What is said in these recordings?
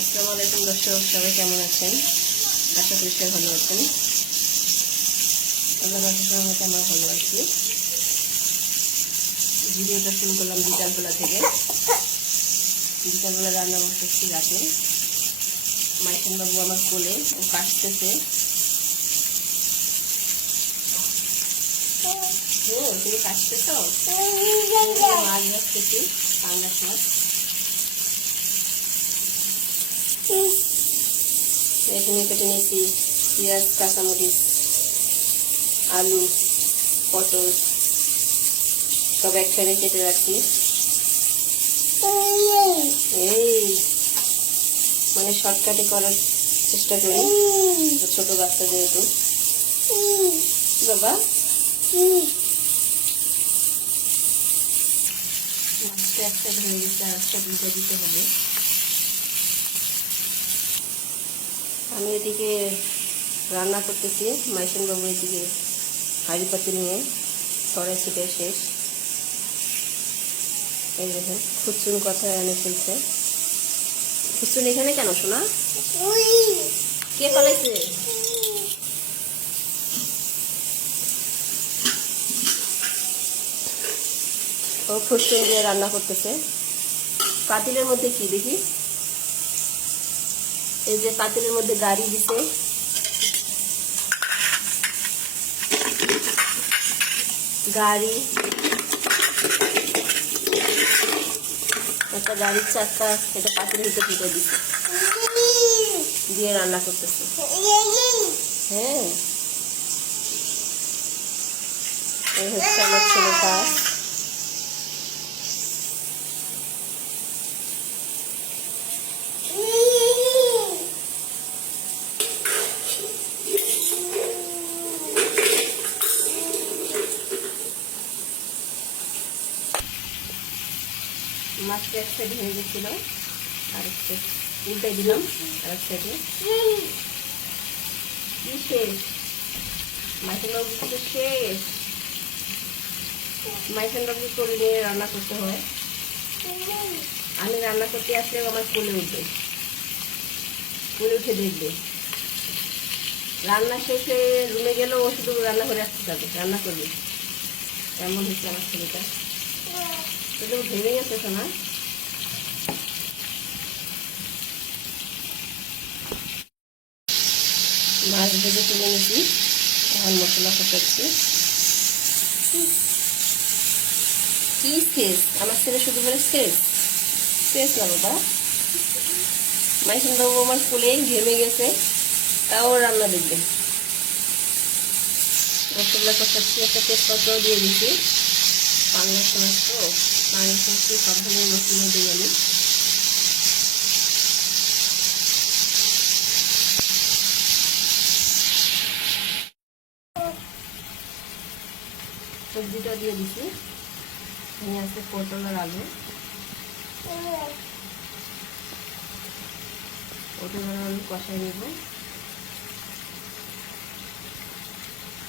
আসসালামু আলাইকুম দর্শক, সবাই কেমন আছেন? আশা করি সবাই ভালো আছেন। আল্লাহ রাখের মতো আমরা ভালো আছি। ভিডিওটা শুরু করলাম বিকালবেলা থেকে। বিকালবেলা রান্না বসেছি রাতে। মাইখান বাবু আমার কোলে, ও কাটতেছে তুমি কাটতেছ মাছ রাখতেছি পাঙ্গাস মাছ। এখানে কেটে নিয়েছি পেঁয়াজ, কাঁচামরিচ, আলু, পটল, সব এক সাইডে কেটে রাখছি। এই মানে শর্টকাটে করার চেষ্টা করি। ছোট বাচ্চা যেহেতু। বাবা? মাছটা একটা ধরে গেছে, আর একটা দিতে হবে। আমি এদিকে রান্না করতেছি বাবু এদিকে হাড়ি পাতি নিয়ে সরাই ছিটে শেষ। এই খুচুন কথা এনে ফেলছে। খুচুন এখানে কেন শোনা কে পালাইছে? ও খুচুন দিয়ে রান্না করতেছে। পাতিলের মধ্যে কি দেখি? এই যে পাতিলের মধ্যে গাড়ি দিছে। গাড়ি। একটা গাড়ির চাকা, এটা পাতিলের ভিতরে ঢুকে দিছে। দিয়ে রান্না করতেছে। হ্যাঁ। এই হচ্ছে আমার ছেলে কাজ। মাছটা এক সাইডে হয়ে গেছিল। আর একটা উল্টাই দিলাম, আর এক সাইডে কি শেষ? মাছের তো শেষ। বাবু করে নিয়ে রান্না করতে হয়। আমি রান্না করতে আসলে আমার কোলে উঠবে। কোলে উঠে দেখবে। রান্না শেষে রুমে গেলেও শুধু রান্না করে আসতে যাবে, রান্না করবে। এমন হচ্ছে আমার ছেলেটা? শুধু ভেঙে গেছে না মাছ ভেজে তুলে নিয়েছি, এখন মশলা কষাচ্ছি। কি শেষ আমার ছেলে শুধু বলে শেষ শেষ না বাবা। মাইসুন বাবু আমার স্কুলেই ঘেমে গেছে, তাও রান্না দেখবে। মশলা কষাচ্ছি, একটা তেজপাতাও দিয়ে দিচ্ছি বাংলা মাছ তো। পানি সমস্ত সব ধরনের মশলা দিই আমি সবজিটা দিয়ে দিচ্ছি নিয়ে আসছে পটল আর আলু। পটল আর আলু কষাই নেব।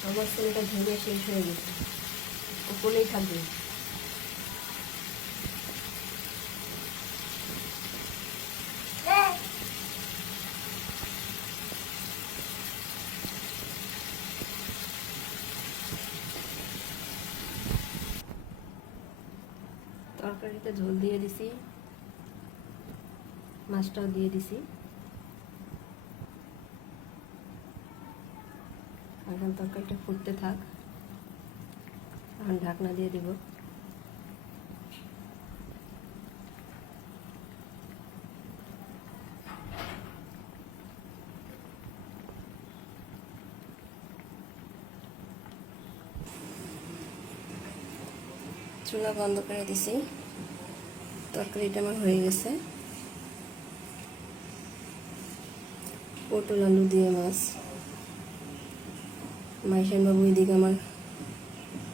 আমার ছেলেটা ঝুলে শেষ হয়ে গেছে। উপরেই থাকবে। তরকারিতে ঝোল দিয়ে দিছি। মাছটাও দিয়ে দিছি। এখন তরকারিটা ফুটতে থাক। এখন ঢাকনা দিয়ে দিব। চুলা বন্ধ করে দিছি। তরকারিটা আমার হয়ে গেছে। পটল, আলু দিয়ে মাছ। মাইশান বাবু এদিকে আমার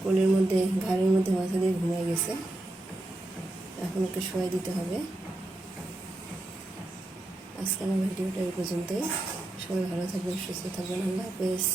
কোলের মধ্যে, ঘাড়ের মধ্যে মাথা দিয়ে ঘুমিয়ে গেছে। এখন ওকে শোয়াই দিতে হবে। আজকে আমার ভিডিওটা এই পর্যন্তই। সবাই ভালো থাকবেন, সুস্থ থাকবেন। আল্লাহ হাফেজ।